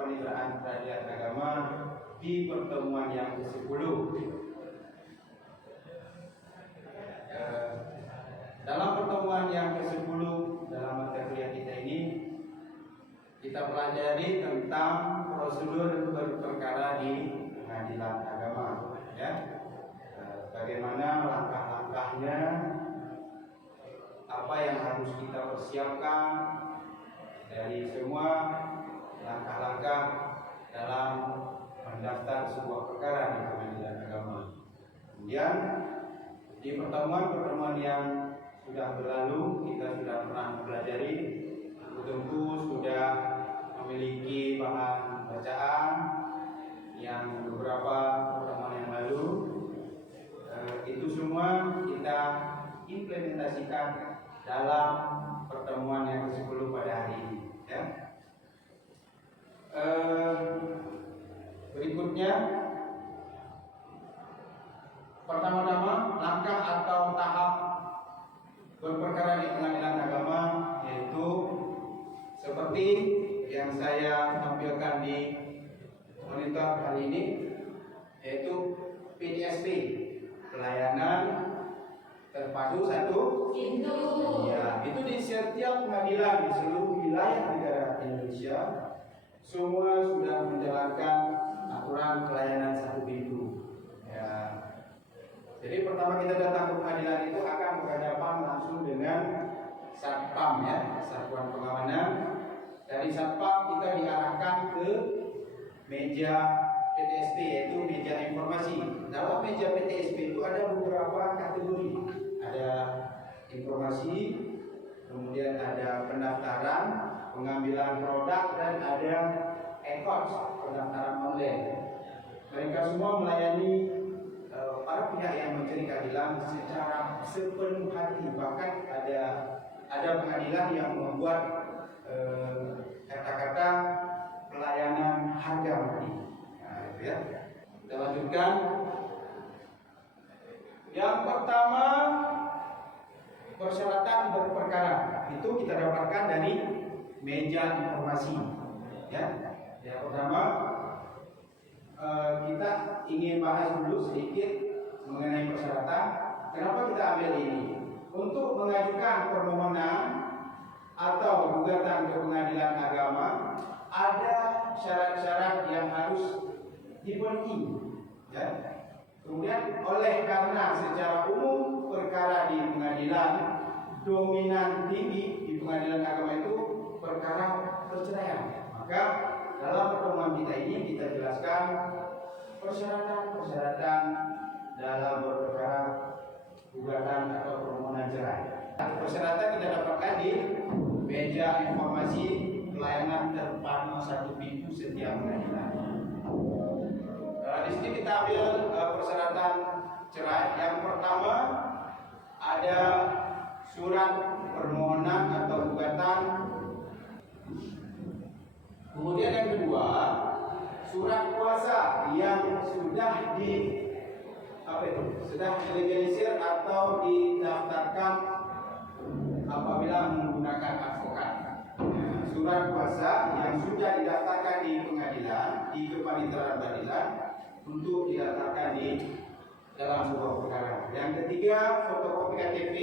Kepaniteraan Peradilan Agama di pertemuan yang ke-10. Dalam pertemuan yang ke-10 dalam mata kuliah kita ini, kita pelajari tentang prosedur berperkara di pengadilan agama, ya. Bagaimana langkah-langkahnya, apa yang harus kita persiapkan dari semua langkah-langkah dalam mendaftar sebuah perkara di pengadilan agama. Kemudian di pertemuan yang sudah berlalu, kita sudah pernah mempelajari, tentu sudah memiliki bahan bacaan yang beberapa pertemuan yang lalu. Itu semua kita implementasikan dalam pertemuan yang ke-10 pada hari ini, ya. Berikutnya, pertama-tama langkah atau tahap berperkara di pengadilan agama, yaitu seperti yang saya tampilkan di monitor hari ini, yaitu PDSP, pelayanan terpadu satu pintu. Ya, itu di setiap pengadilan di seluruh wilayah negara Indonesia semua sudah menjalankan aturan pelayanan satu pintu. Ya. Jadi pertama kita datang ke pengadilan itu akan berhadapan langsung dengan Satpam, ya, Satuan Pengamanan. Dari Satpam kita diarahkan ke meja PTSP, yaitu meja informasi. Dalam meja PTSP itu ada beberapa kategori. Ada informasi, kemudian ada pendaftaran, pengambilan produk, dan ada e-course, pendaftaran online. Mereka semua melayani para pihak yang mencari keadilan secara sepenuh hati. Bahkan ada pengadilan yang membuat kata-kata pelayanan harga mati. Nah, itu ya. Kita lanjutkan. Yang pertama, persyaratan berperkara itu kita dapatkan dari meja informasi, ya. Yang pertama, kita ingin bahas dulu sedikit mengenai persyaratan. Kenapa kita ambil ini? Untuk mengajukan permohonan atau gugatan ke pengadilan agama, ada syarat-syarat yang harus dipenuhi, ya. Kemudian oleh karena secara umum perkara di pengadilan dominan tinggi di pengadilan agama itu perkara perceraian, maka dalam pertemuan kita ini kita jelaskan persyaratan dalam berperkara gugatan atau permohonan cerai. Persyaratan kita dapatkan di meja informasi pelayanan terpadu satu pintu setiap pengadilan. Di sini kita ambil persyaratan cerai. Yang pertama ada surat permohonan atau gugatan. Kemudian yang kedua, surat kuasa yang sudah sudah dilegalisir atau didaftarkan apabila menggunakan advokat. Surat kuasa yang sudah didaftarkan di pengadilan, di kepaniteraan peradilan, untuk didaftarkan di dalam sebuah perkara. Yang ketiga, fotokopi KTP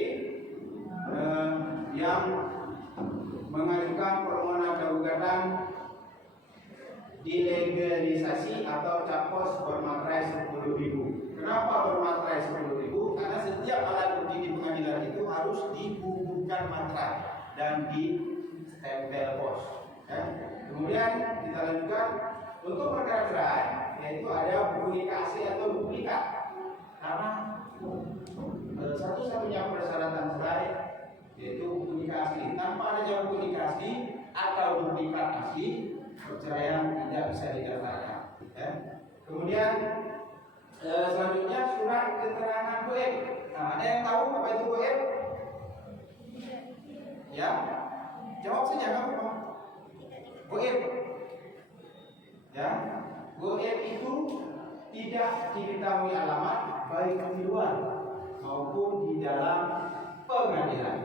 yang mengajukan permohonan atau gugatan dilegalisasi atau capos bermaterai 10.000. Kenapa bermaterai 10.000? Karena setiap alat bukti di pengadilan itu harus dibubuhkan materai dan ditempel pos. Ya. Kemudian kita lanjutkan untuk perkara cerai, yaitu ada buku nikah asli atau buku nikah. Karena satu-satunya persyaratan cerai yaitu buku nikah asli. Tanpa adanya buku nikah asli atau buku nikah asli, perceraian tidak bisa didaftarkan. Ya. Kemudian selanjutnya surat keterangan goib. Nah, ada yang tahu apa itu goib? Ya, jawab saja kamu. Goib. Ya, goib itu tidak diketahui alamat baik di luar maupun di dalam pengadilan.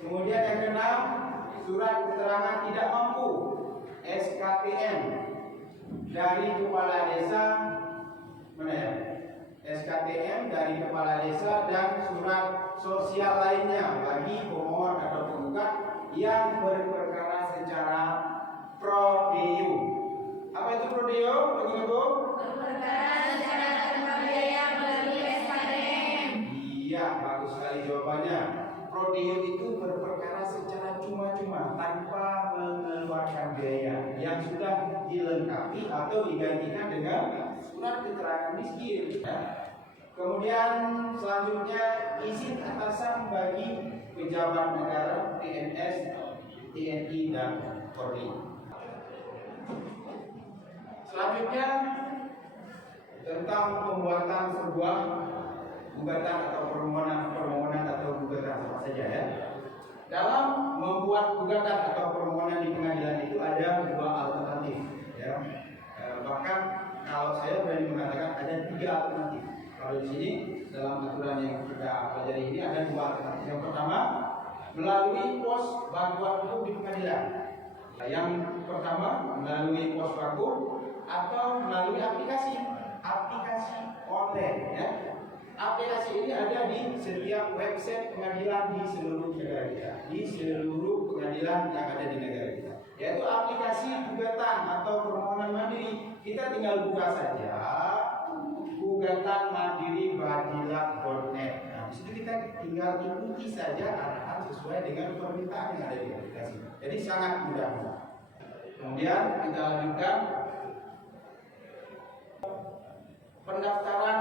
Kemudian yang keenam, surat keterangan tidak mampu. SKTM dari kepala desa, mana ya? SKTM dari kepala desa dan surat sosial lainnya bagi pemohon atau penggugat yang berperkara secara pro deo. Apa itu pro deo? Ibu? Berperkara secara tanpa biaya melalui SKTM. Iya, bagus sekali jawabannya. Pro deo itu berperkara secara cuma-cuma tanpa mengeluarkan biaya yang sudah dilengkapi atau digantikan dengan surat keterangan miskin. Ya. Kemudian selanjutnya izin atasan bagi pejabat negara, PNS, TNI dan Polri. Selanjutnya tentang pembuatan sebuah gugatan atau permohonan atau gugatan apa saja ya. Dalam membuat gugatan atau permohonan di pengadilan itu ada dua alternatif ya. Bahkan kalau saya berani mengatakan ada 3 alternatif. Kalau di sini dalam aturan yang kita pelajari ini ada 2 alternatif. Yang pertama melalui pos bantuan hukum di pengadilan. Yang pertama melalui pos baku atau melalui aplikasi online ya. Aplikasi ini ada di setiap website pengadilan di seluruh negara kita, di seluruh pengadilan yang ada di negara kita. Yaitu aplikasi gugatan atau permohonan mandiri. Kita tinggal buka saja gugatan mandiri badilah.net. Nah, di situ kita tinggal ikuti saja arahan sesuai dengan permintaan yang ada di aplikasi. Jadi sangat mudah. Kemudian kita lanjutkan pendaftaran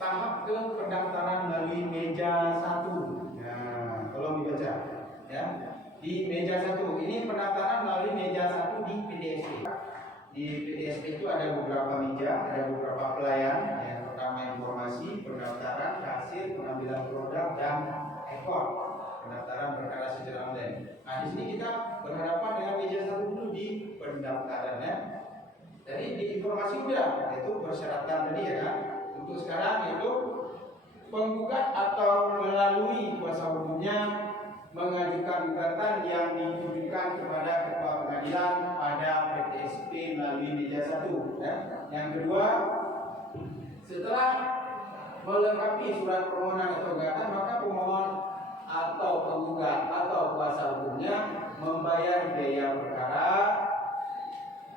tahap ke pendaftaran melalui meja 1. Nah, tolong dibaca ya. Di meja 1 ini pendaftaran melalui meja 1 di PDSP. Di PDSP itu ada beberapa meja, ada beberapa pelayan. Yang pertama informasi, pendaftaran, kasir, pengambilan produk dan ekor. Pendaftaran perkara secara online. Nah, di sini kita berhadapan dengan meja 1 dulu di pendaftaran ya. Jadi di informasi udah, itu persyaratan tadi ya kan. Untuk sekarang itu penggugat atau melalui kuasa hukumnya mengajukan gugatan yang ditujukan kepada ketua pengadilan pada PTSP melalui meja 1 ya. Yang kedua, setelah melengkapi surat permohonan atau gugatan, maka pemohon atau penggugat atau kuasa hukumnya membayar biaya perkara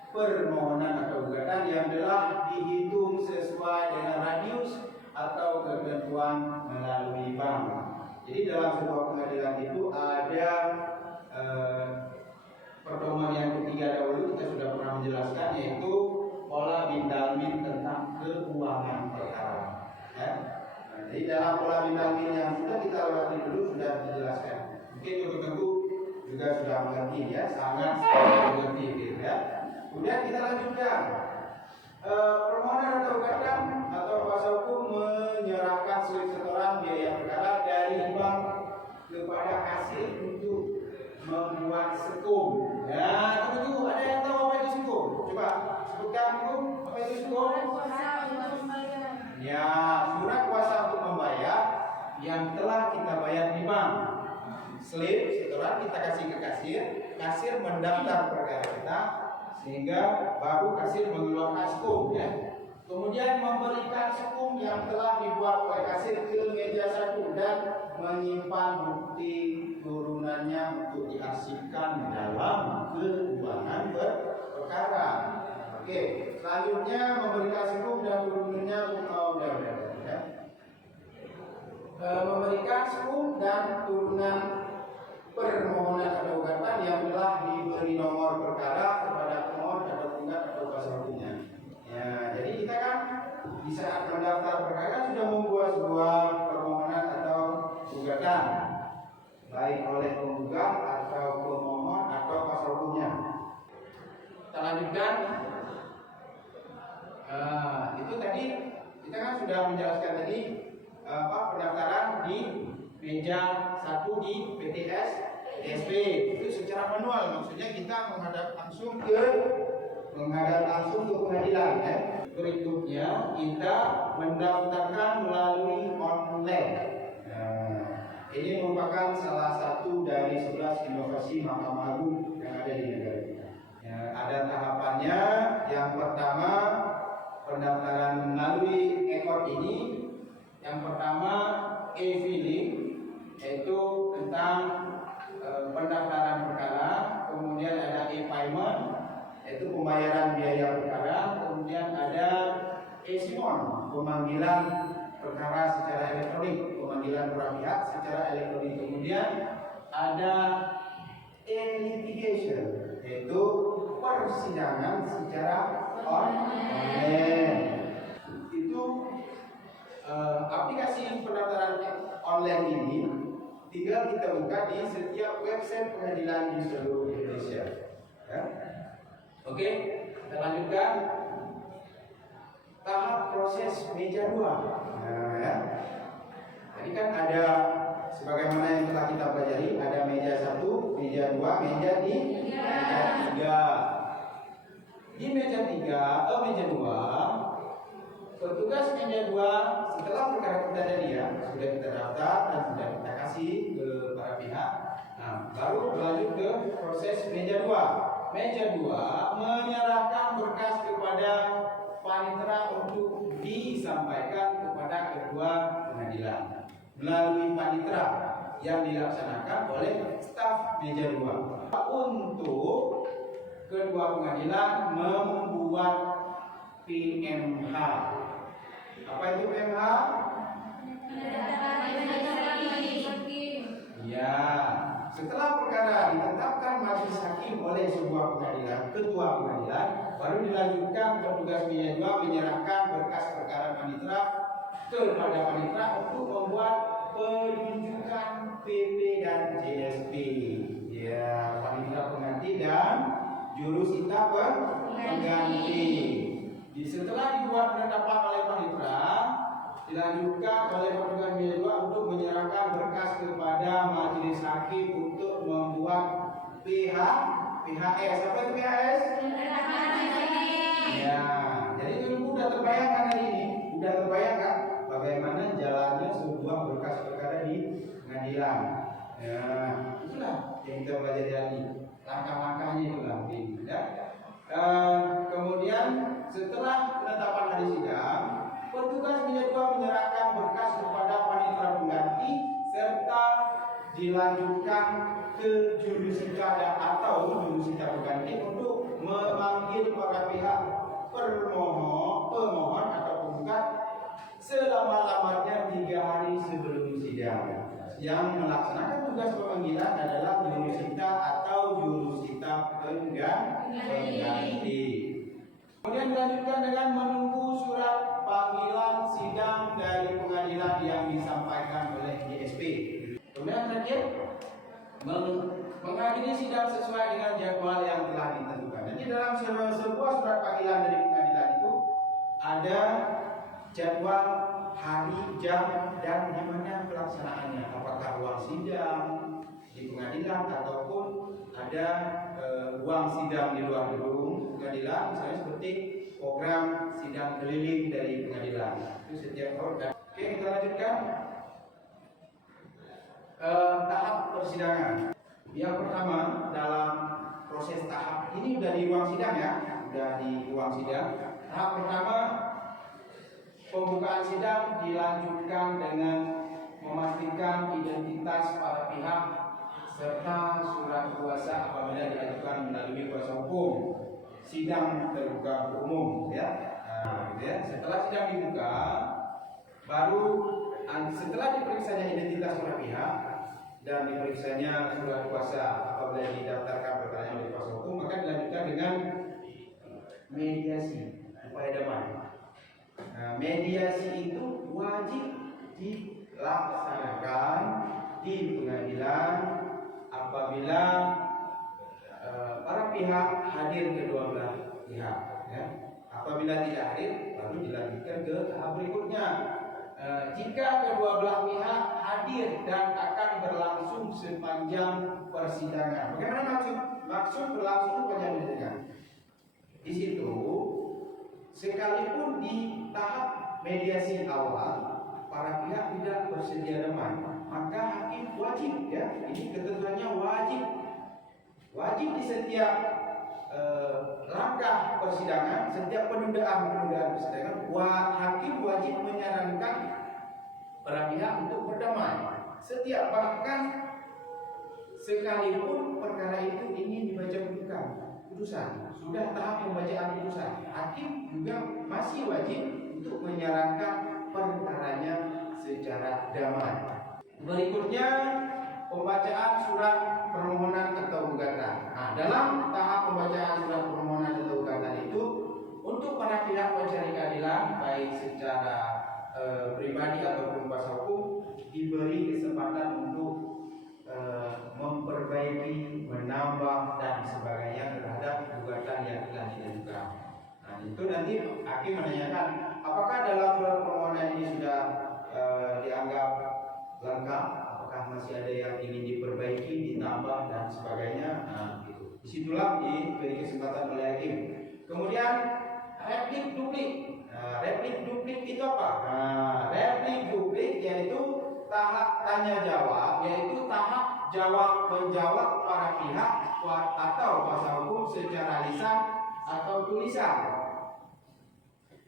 permohonan atau gugatan yang telah dihitung sesuai dengan radius atau ketentuan melalui bank. Jadi dalam sebuah pengadilan itu ada perdoman yang ketiga dahulu kita sudah pernah menjelaskan, yaitu pola bindalmin tentang keuangan perkara. Ya. Nah, jadi dalam pola bindalmin yang sudah kita lewati dulu sudah dijelaskan. Mungkin tentu juga sudah mengerti ya, sangat mengerti gitu ya. Kemudian kita lanjutkan permohonan atau gugatan atau kuasa hukum menyerahkan slip setoran biaya perkara dari bank kepada kasir untuk membuat sekum. Ya, tunggu, ada yang tahu apa itu sekum? Coba sebutkan dulu apa itu sekum? Ya, surat kuasa untuk membayar yang telah kita bayar di bank. Slip setoran kita kasih ke kasir, kasir mendaftar perkara kita, sehingga baru kasir mengeluarkan sekum ya. Kemudian memberikan sekum yang telah dibuat oleh kasir ke meja 1 dan menyimpan bukti turunannya untuk diarsipkan dalam keuangan perkara. Oke, selanjutnya memberikan sekum dan turunannya ya. Memberikan sekum dan turunan permohonan atau gugatan yang telah diberi nomor perkara kepada pemohon atau penggugat atau kuasa hukumnya. Ya, jadi kita kan di saat mendaftar perkara sudah membuat sebuah permohonan atau gugatan, baik oleh penggugat atau pemohon atau kuasa hukumnya. Kita lanjutkan. Itu tadi kita kan sudah menjelaskan tadi pendaftaran di meja 1 di PTS DSP itu secara manual, maksudnya kita menghadap langsung ke pengadilan ya. Berikutnya kita mendaftarkan melalui online. Nah, ini merupakan salah satu dari 11 inovasi Mahkamah Agung yang ada di negara kita. Ya, ada tahapannya. Yang pertama, pendaftaran melalui ekor ini. Yang pertama, e-filing, yaitu tentang pendaftaran perkara. Kemudian ada e-payment, yaitu pembayaran biaya perkara. Kemudian ada e-simon, pemanggilan perkara secara elektronik, pemanggilan para pihak secara elektronik. Kemudian ada e-litigation, yaitu persidangan secara online. Itu aplikasi pendaftaran online ini tinggal kita buka di setiap website pengadilan di seluruh Indonesia. Ya. Oke, kita lanjutkan tahap proses meja 2. Nah, ya. Tadi kan ada sebagaimana yang telah kita pelajari, ada meja 1, meja 2, meja 3. Di meja 3 atau meja 2, petugas meja 2 setelah perkara kita tadi ya sudah kita daftar dan sudah kita kasih ke para pihak. Nah, baru berlanjut ke proses meja 2. Meja 2 menyerahkan berkas kepada panitera untuk disampaikan kepada ketua pengadilan melalui panitera yang dilaksanakan oleh staf meja 2 untuk kedua pengadilan membuat PMH. Apa itu PMH? Ya, setelah perkara ditetapkan majelis hakim oleh sebuah pengadilan, ketua pengadilan, baru dilanjutkan petugas meja 2 menyerahkan berkas perkara panitera kepada panitera untuk membuat penunjukan PP dan JSP. Ya, panitera pengganti dan jurusita pengganti. Setelah dibuat penetapan oleh panitera, dilanjutkan oleh petugas meja 2 untuk menyerahkan berkas kepada majelis hakim untuk membuat PHS. Apa itu PHS? Ya, jadi itu sudah terbayangkan hari ini, sudah terbayangkan bagaimana jalannya sebuah berkas perkara di pengadilan. Ya, itulah yang kita pelajari hari ini. Langkah-langkahnya itulah ini. Ya. Kemudian setelah penetapan hari sidang, petugas meja 2 menyerahkan berkas kepada panitera pengganti serta dilanjutkan ke jurusita atau jurusita pengganti untuk memanggil para pihak pemohon atau penggugat selama-lamanya 3 hari sebelum sidang. Yang melaksanakan tugas pemanggilan adalah jurusita atau jurusita pengganti. Kemudian dilanjutkan dengan menunggu surat panggilan sidang dari pengadilan yang disampaikan oleh JSP. Kemudian terakhir, menghadiri sidang sesuai dengan jadwal yang telah ditentukan. Jadi dalam sebuah surat panggilan dari pengadilan itu ada jadwal, hari, jam, dan di mana pelaksanaannya. Apakah ruang sidang di pengadilan ataupun ada ruang sidang di luar gedung pengadilan, misalnya seperti program sidang keliling dari pengadilan. Itu setiap tahun. Oke, kita lanjutkan tahap persidangan. Yang pertama dalam proses tahap ini sudah di ruang sidang ya, sudah di ruang sidang. Tahap pertama, pembukaan sidang dilanjutkan dengan memastikan identitas para pihak serta surat kuasa apabila diajukan melalui kuasa hukum. Sidang terbuka untuk umum, ya. Nah, ya. Setelah sidang dibuka, baru setelah diperiksanya identitas para pihak dan diperiksanya surat kuasa apabila didaftarkan perkaranya oleh kuasa hukum, maka dilanjutkan dengan mediasi upaya damai. Nah, mediasi itu wajib dilaksanakan di pengadilan apabila para pihak hadir kedua belah pihak. Ya. Apabila tidak hadir, baru dilanjutkan ke tahap berikutnya. Jika kedua belah pihak hadir dan akan berlangsung sepanjang persidangan. Bagaimana maksud berlangsung sepanjang persidangan? Di situ, sekalipun di tahap mediasi awal para pihak tidak bersedia damai, maka hakim wajib, ya, ini ketentuannya wajib wajib di setiap langkah persidangan, setiap penundaan persidangan, hakim wajib menyarankan para pihak untuk berdamai. Setiap bahkan sekalipun perkara itu ingin dibaca putusan, sudah tahap pembacaan putusan, hakim juga masih wajib untuk menyarankan perkaranya secara damai. Berikutnya pembacaan surat permohonan atau gugatan. Nah, dalam tahap pembacaan surat permohonan atau gugatan itu, untuk para pihak pencari keadilan baik secara pribadi ataupun kuasa hukum diberi kesempatan untuk memperbaiki, menambah dan sebagainya terhadap gugatan yang telah diajukan. Nah, itu nanti hakim menanyakan apakah dalam surat permohonan ini sudah dianggap lengkap, apakah masih ada yang ingin diperbaiki, ditambah dan sebagainya. Nah, gitu. Disitulah diberi kesempatan oleh hakim. Kemudian replik duplik. Replik duplik itu apa? Replik duplik yaitu tahap tanya jawab, yaitu tahap jawab menjawab para pihak atau kuasa hukum secara lisan atau tulisan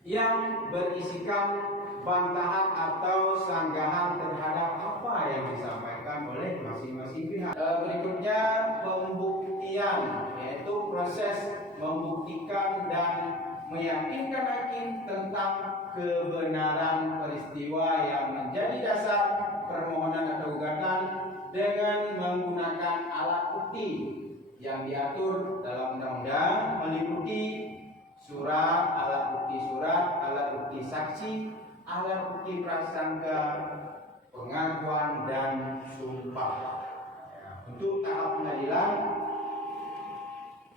yang berisikan bantahan atau sanggahan terhadap apa yang disampaikan oleh masing-masing pihak. Berikutnya pembuktian, yaitu proses membuktikan dan meyakinkan hakim tentang kebenaran peristiwa yang menjadi dasar permohonan atau gugatan dengan menggunakan alat bukti yang diatur dalam undang-undang, meliputi surat, alat bukti surat, alat bukti saksi, alat bukti prasangka, pengakuan dan sumpah. Untuk tahap pengadilan,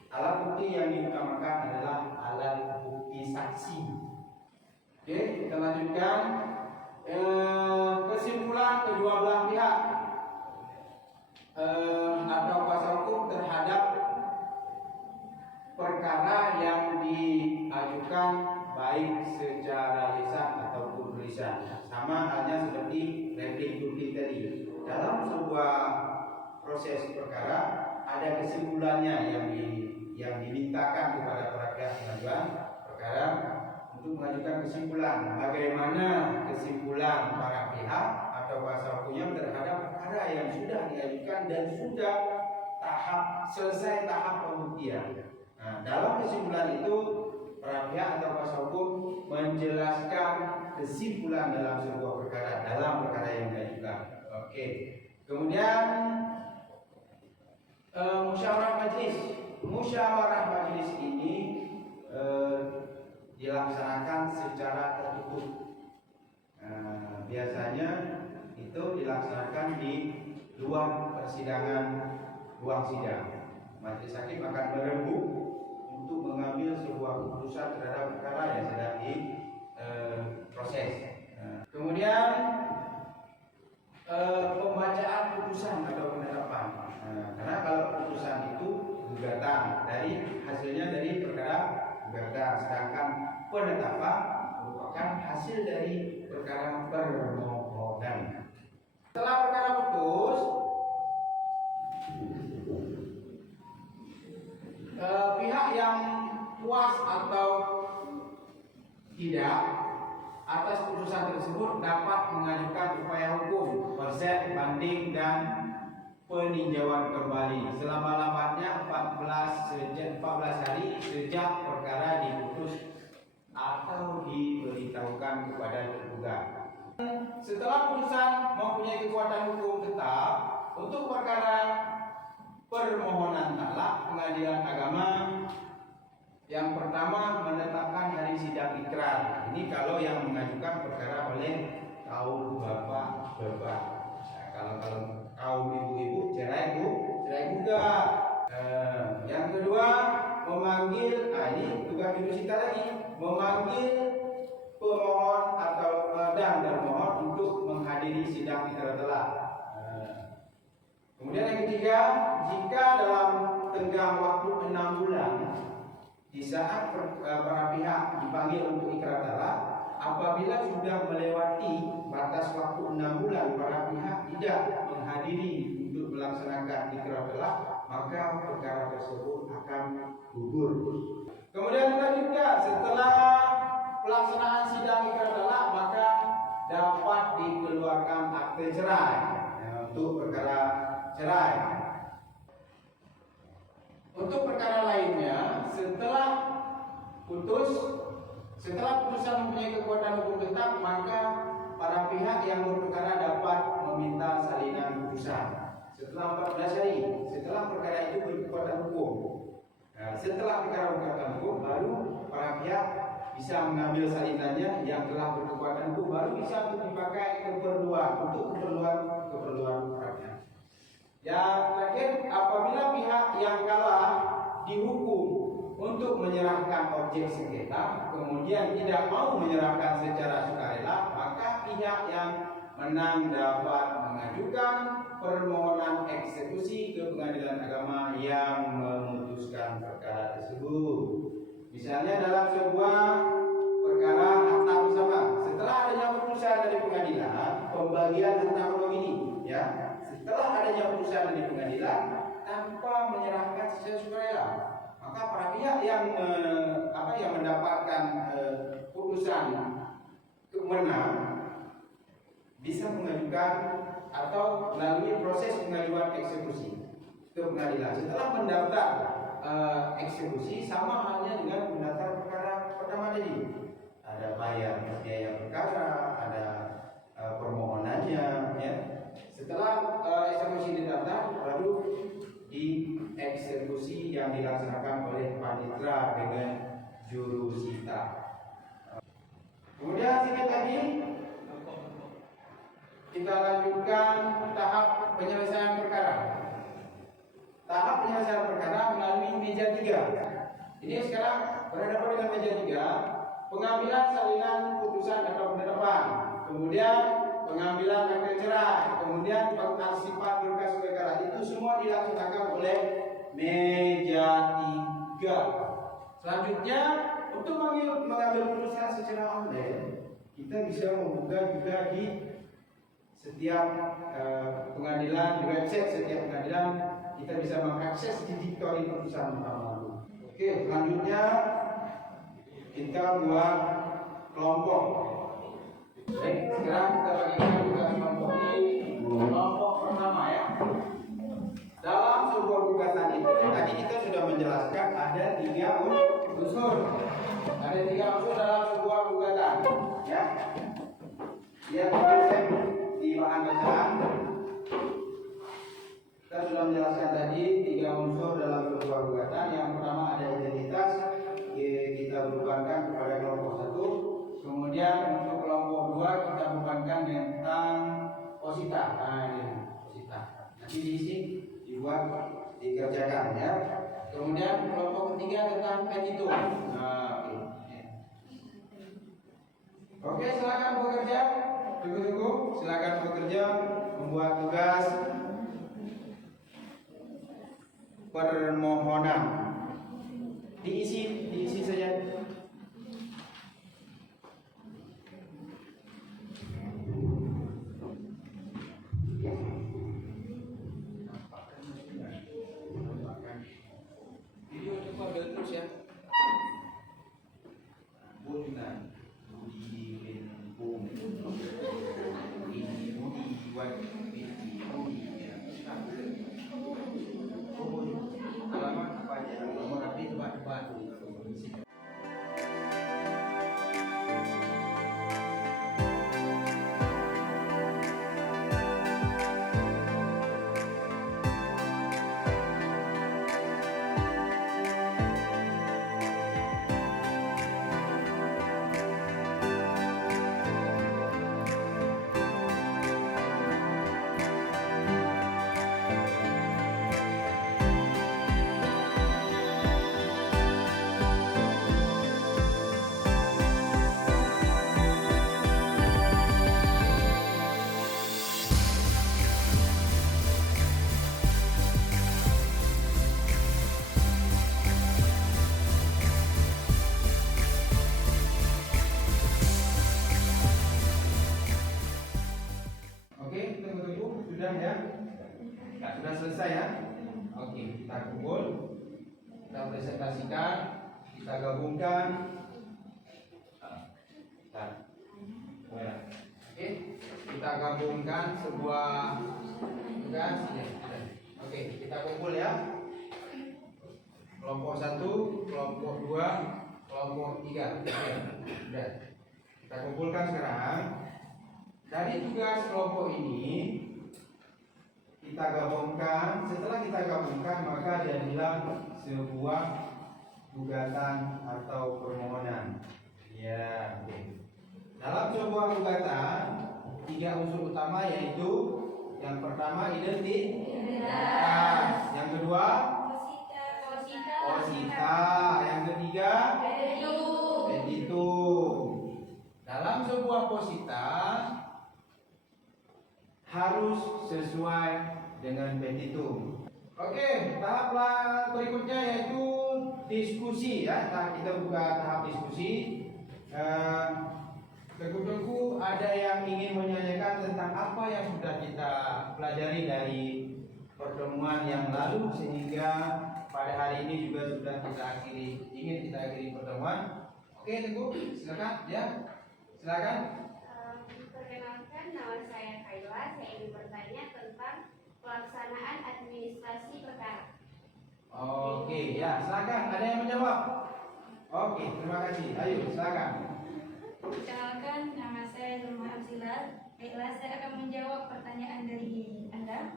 alat bukti yang diutamakan adalah alat bukti saksi. Oke, kita lanjutkan. Kesimpulan kedua belah pihak atau kuasa hukum terhadap perkara yang diajukan baik secara lisan ataupun tulisan, sama halnya seperti replik duplik tadi. Dalam sebuah proses perkara ada kesimpulannya yang dimintakan kepada para pihak pengajuan perkara untuk mengajukan kesimpulan. Bagaimana kesimpulan para pihak atau kuasa hukumnya terhadap perkara yang sudah diajukan dan sudah selesai tahap pembuktian. Nah, dalam kesimpulan itu para pihak atau kuasa hukum menjelaskan kesimpulan dalam sebuah perkara, dalam perkara yang diajukan. Oke. Kemudian musyawarah majelis. Musyawarah majelis ini dilaksanakan secara tertutup. Biasanya itu dilaksanakan di luar persidangan, ruang sidang. Majelis hakim akan merembuk untuk mengambil sebuah keputusan terhadap perkara yang sedang diproses. Kemudian pembacaan putusan atau penetapan. Karena kalau putusan itu gugatan, dari hasilnya dari perkara gugatan, sedangkan penetapan merupakan hasil dari perkara permohonan. Setelah perkara putus, pihak yang puas atau tidak atas putusan tersebut dapat mengajukan upaya hukum, perset, banding dan peninjauan kembali selama-lamanya 14 hari sejak perkara diputus atau diberitahukan kepada tergugat. Setelah putusan mempunyai kekuatan hukum tetap, untuk perkara permohonan talak, pengadilan agama yang pertama menetapkan hari sidang ikrar. Ini kalau yang mengajukan perkara oleh kaum bapak-bapak. Kalau kaum ibu-ibu cerai gugat. Yang kedua memanggil, ini tugas judisita lagi, memanggil pemohon atau dan termohon untuk menghadiri sidang ikrar talak. Kemudian yang ketiga, jika dalam tenggang waktu 6 bulan di saat para pihak dipanggil untuk ikrar talak, apabila sudah melewati batas waktu 6 bulan para pihak tidak menghadiri untuk melaksanakan ikrar talak, maka perkara tersebut akan gugur. Kemudian juga setelah pelaksanaan sidang ikrar talak, maka dapat dikeluarkan akte cerai untuk perkara cerai. Untuk perkara lainnya, setelah putusan mempunyai kekuatan hukum tetap, maka para pihak yang berperkara dapat meminta salinan putusan setelah 14 hari setelah perkara itu berkekuatan hukum. Nah, setelah perkara berkekuatan hukum, baru para pihak bisa mengambil salinannya yang telah berkekuatan hukum, baru bisa untuk dipakai untuk keperluan para pihak. Yang terakhir, apabila pihak yang kalah dihukum untuk menyerahkan objek sengketa, kemudian tidak mau menyerahkan secara sukarela, maka pihak yang menang dapat mengajukan permohonan eksekusi ke pengadilan agama yang memutuskan perkara tersebut. Misalnya dalam sebuah perkara harta bersama, setelah adanya putusan dari pengadilan pembagian harta ini, ya, setelah adanya putusan dari pengadilan tanpa menyerahkan secara sukarela, maka para pihak yang mendapatkan putusan kemenang bisa mengajukan atau melalui proses pengajuan eksekusi ke pengadilan. Setelah mendaftar eksekusi, sama halnya dengan mendaftar perkara pertama tadi. Ada bayar biaya perkara, ada permohonannya, ya. Setelah eksekusi didaftar, baru dieksekusi yang dilaksanakan oleh panitera dengan jurusita. Kemudian singkat lagi, kita lanjutkan tahap penyelesaian perkara. Tahap penyelesaian perkara melalui meja 3. Ini sekarang berhadapan dengan meja 3, pengambilan salinan putusan atau penetapan, kemudian pengambilan akte cerai, kemudian pengarsipan berkas perkara, itu semua dilaksanakan oleh meja 3. Selanjutnya, untuk mengambil putusan secara online, kita bisa membuka juga di setiap pengadilan, di website setiap pengadilan kita bisa mengakses dictionary putusan mahkamah. Oke, selanjutnya kita buat kelompok. Baik, sekarang kita bagikan tugas kelompok ini. Kelompok pertama, ya. Dalam sebuah gugatan itu tadi kita sudah menjelaskan ada 3 unsur. Ada 3 unsur dalam sebuah gugatan, ya. Yang di bahan bacaan kita sudah menjelaskan tadi 3 unsur dalam sebuah gugatan. Yang pertama ada identitas, kita bebankan kepada kelompok 1. Kemudian untuk kelompok 2 kita bebankan tentang posita. Nah, ini posita. Nanti diisi, dibuat, dikerjakan, ya. Kemudian kelompok ketiga tentang petitum. Nah, oke, silakan bekerja. Tunggu, silakan bekerja membuat tugas permohonan. Diisi saja. Video coba terus, ya. Bukan alamat apa aja, nomor api debat. Sudah, ya? Sudah selesai, ya? Oke, kita kumpul, kita presentasikan, kita gabungkan. Oke, kita gabungkan sebuah tugas. Oke, kita kumpul ya. Kelompok 1, kelompok 2, kelompok 3. Oke, sudah. Kita kumpulkan sekarang. Dari tugas kelompok ini kita gabungkan. Setelah kita gabungkan, maka jadilah sebuah gugatan atau permohonan. Ya, oke. Dalam sebuah gugatan, 3 unsur utama yaitu yang pertama identitas, yang kedua posita, yang ketiga petitum. Dalam sebuah posita harus sesuai dengan petitum. Oke, tahap berikutnya yaitu diskusi ya. Kita buka tahap diskusi. Teguh-teguh ada yang ingin menyanyikan tentang apa yang sudah kita pelajari dari pertemuan yang lalu sehingga pada hari ini juga sudah ingin kita akhiri pertemuan. Oke, Teguh, silakan ya. Silakan. Perkenalkan, nama saya Kayla. Saya ingin bertanya tentang pelaksanaan administrasi perkara. Oke, ya, silakan. Ada yang menjawab? Oke, terima kasih. Ayo, silakan. Perkenalkan, nama saya Nurma Abzila. Baiklah, saya akan menjawab pertanyaan dari Anda.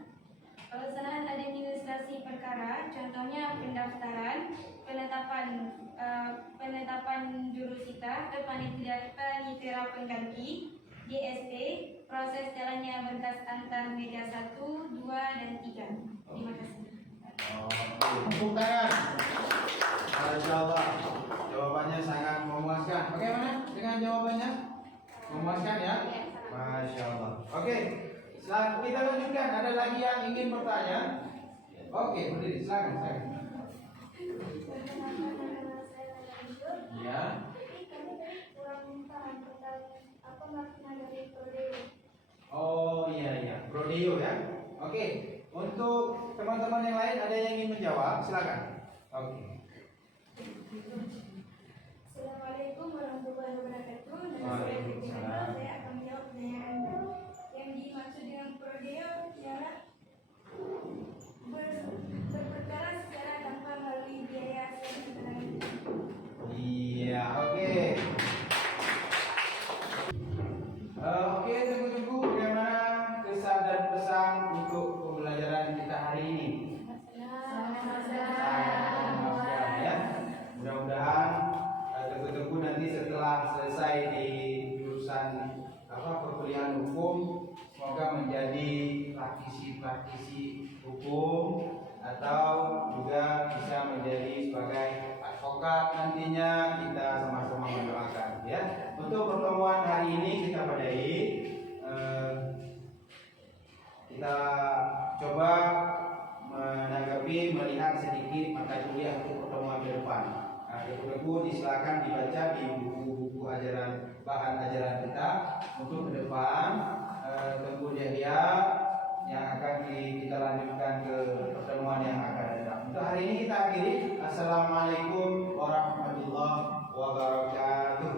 Pelaksanaan administrasi perkara, contohnya pendaftaran, penetapan jurusita, panitera pengganti, GST, proses jalannya berkas antar meja 1, 2, dan 3. Terima kasih. Tepuk tangan. Masya Allah, jawabannya sangat memuaskan. Bagaimana dengan jawabannya? Memuaskan ya? Masya Allah. Oke, kita lanjutkan. Ada lagi yang ingin bertanya? Oke, berdiri. Silakan. Ya. Oh iya, prodeo ya. Oke, untuk teman-teman yang lain ada yang ingin menjawab? Silakan. Oke. Assalamualaikum warahmatullahi wabarakatuh. Waalaikumsalam. Saya akan menjawab pertanyaan Anda. Yang dimaksud dengan prodeo ialah berperkara secara tanpa melalui biaya selain. Iya, oke. Oke, tunggu bagaimana kesan dan pesan untuk pembelajaran kita hari ini. Ya, mudah-mudahan tunggu nanti setelah selesai di jurusan perkuliahan hukum, semoga menjadi praktisi hukum atau juga bisa menjadi sebagai advokat nantinya. Kita sama-sama mendoakan ya. Untuk pertemuan hari ini kita pada kita coba melihat sedikit mata kuliah untuk pertemuan ke depan. Buku disilakan dibaca di buku-buku bahan ajaran kita untuk ke depan. Tunggu dia yang akan kita lanjutkan ke pertemuan yang akan datang. Untuk hari ini kita akhiri. Assalamualaikum warahmatullahi wabarakatuh.